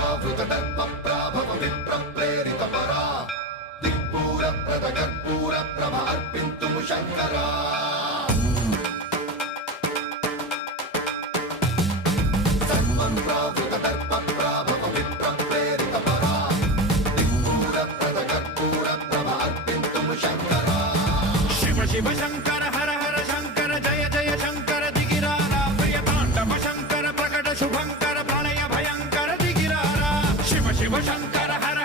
ప్రావృత దర్ప ప్రాభవ విప్ర ప్రేరిత పరా దిక్పూర ప్రద కర్పూర ప్రభ అర్పింతుము శంకరా సర్వం ప్రావృత దర్ప ప్రాభవ విప్ర ప్రేరిత పరా దిక్పూర ప్రద కర్పూర ప్రభ అర్పింతుము శంకరా శివ శివ శంకర హర హర శంకర జయ జయ శంకర దిగిరారా ప్రియ తాండవ శంకర ప్రకట శుభంకర ప్రళయ భయంకర దిగిరారా శివ శివ శంకర హర